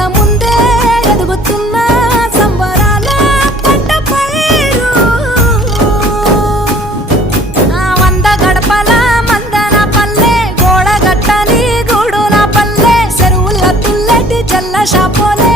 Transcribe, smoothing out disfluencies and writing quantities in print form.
కళ్ళ ముందే ఎదుగుతున్న సంబరాల పంట పైరు వంద గడపల మందన పల్లె గోడ గట్టని గూడున పల్లె చెరువుల తుల్లటి జల్ల షాపోలే